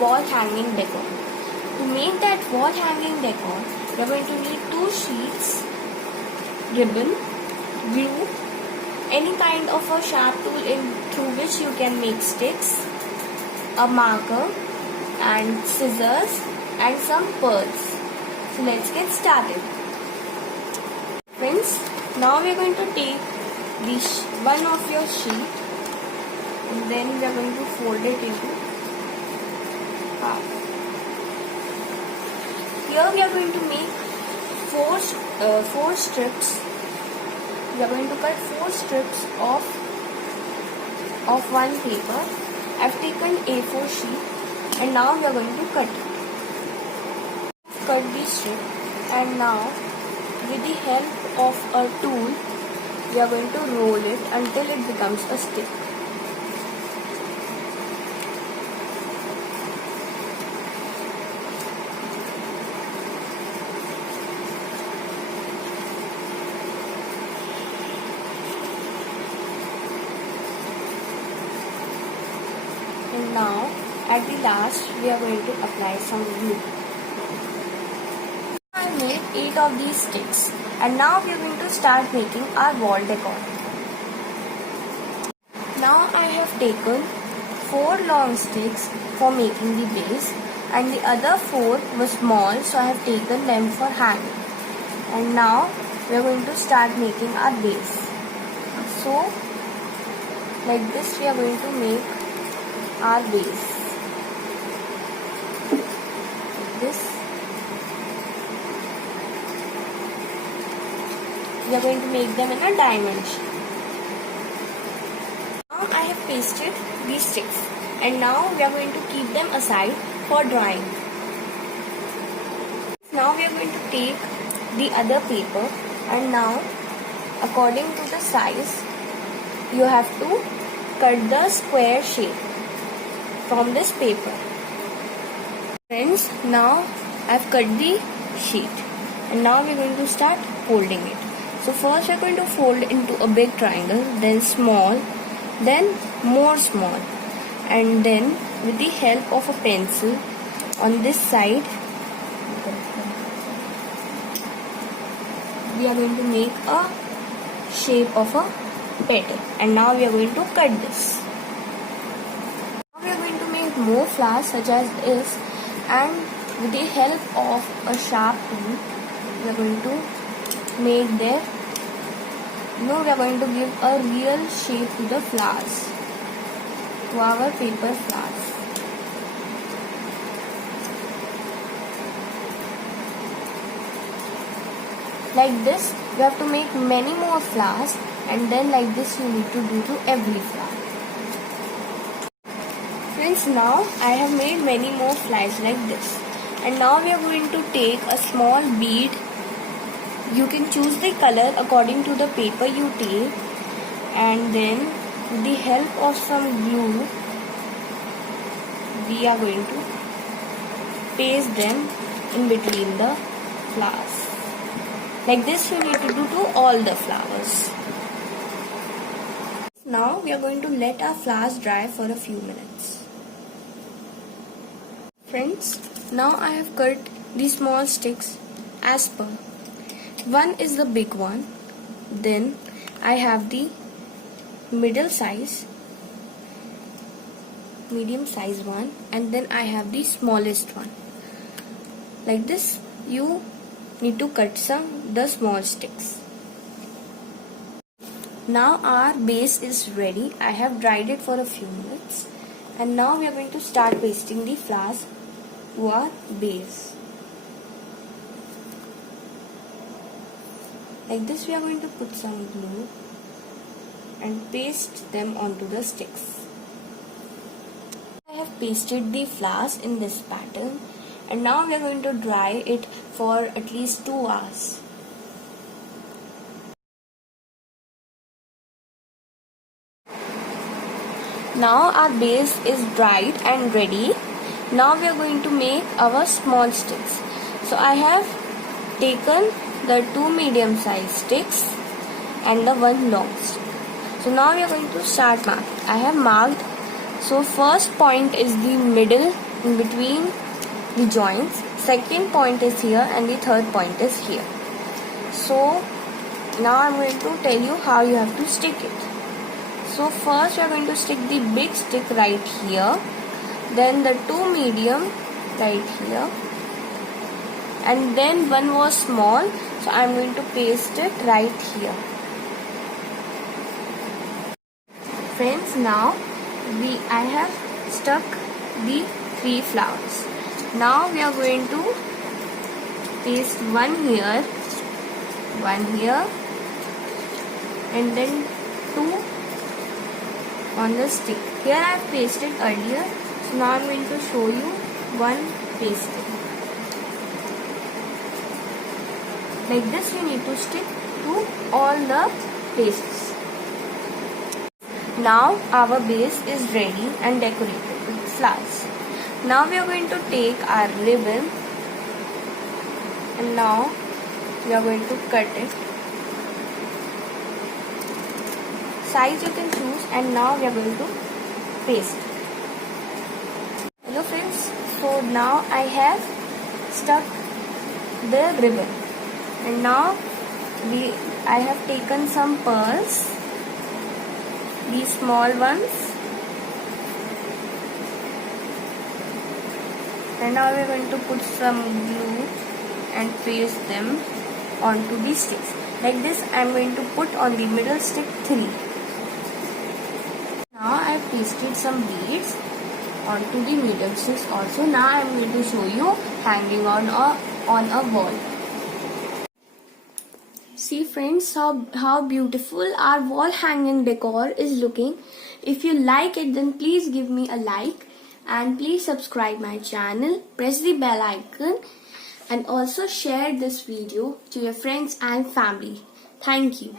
wall hanging decor. To make that wall hanging decor, we are going to need 2 sheets, ribbon, glue, any kind of a sharp tool through which you can make sticks, a marker and scissors and some pearls. So let's get started. Friends, now we are going to take this one of your sheet and then we are going to fold it into half. Here we are going to make four strips. We are going to cut 4 strips of one paper. I have taken A4 sheet and now we are going to cut it. Cut this strip and now with the help of a tool we are going to roll it until it becomes a stick. And now at the last we are going to apply some glue. I made 8 of these sticks and now we are going to start making our wall decor. Now I have taken 4 long sticks for making the base and the other 4 were small, so I have taken them for hanging. And now we are going to start making our base. So like this we are going to make our base. Like this. We are going to make them in a diamond shape. Now I have pasted these sticks and now we are going to keep them aside for drying. Now we are going to take the other paper and now according to the size you have to cut the square shape from this paper. Friends, now I have cut the sheet and now we are going to start folding it. So first we are going to fold into a big triangle, then small, then more small, and then with the help of a pencil on this side we are going to make a shape of a petal. And now we are going to cut this. Now we are going to make more flowers such as this, and with the help of a sharp tool we are going to make there. Now we are going to give a real shape to the flowers, to our paper flowers. Like this you have to make many more flowers, and then like this you need to do to every flower. Friends, now I have made many more flowers like this, and now we are going to take a small bead. You can choose the color according to the paper you take, and then with the help of some glue we are going to paste them in between the flowers. Like this you need to do to all the flowers. Now we are going to let our flowers dry for a few minutes. Friends, now I have cut these small sticks as per. One is the big one, then I have the medium size one, and then I have the smallest one. Like this you need to cut the small sticks. Now our base is ready. I have dried it for a few minutes, and now we are going to start pasting the flowers to our base. Like this we are going to put some glue and paste them onto the sticks. I have pasted the flowers in this pattern, and now we are going to dry it for at least 2 hours. Now our base is dried and ready. Now we are going to make our small sticks. So I have taken the 2 medium sized sticks and the 1 long stick. So now we are going to start marking. I have marked. So first point is the middle in between the joints. Second point is here and the third point is here. So now I'm going to tell you how you have to stick it. So first you are going to stick the big stick right here, then the two medium right here, and then one was small, so I'm going to paste it right here. Friends, now I have stuck the 3 flowers. Now we are going to paste one here, and then 2 on the stick. Here I have pasted earlier, so now I am going to show you one pasting. Like this you need to stick to all the pastes. Now our base is ready and decorated with flowers. Now we are going to take our ribbon and now we are going to cut it. Size you can choose, and now we are going to paste. Hello friends, so now I have stuck the ribbon, and now I have taken some pearls, these small ones, and now we are going to put some glue and paste them onto the sticks. Like this I am going to put on the middle stick 3. Now I have pasted some beads onto the middle sticks also. Now I am going to show you hanging on a wall. See friends, how beautiful our wall hanging decor is looking. If you like it, then please give me a like and please subscribe my channel, press the bell icon, and also share this video to your friends and family. Thank you.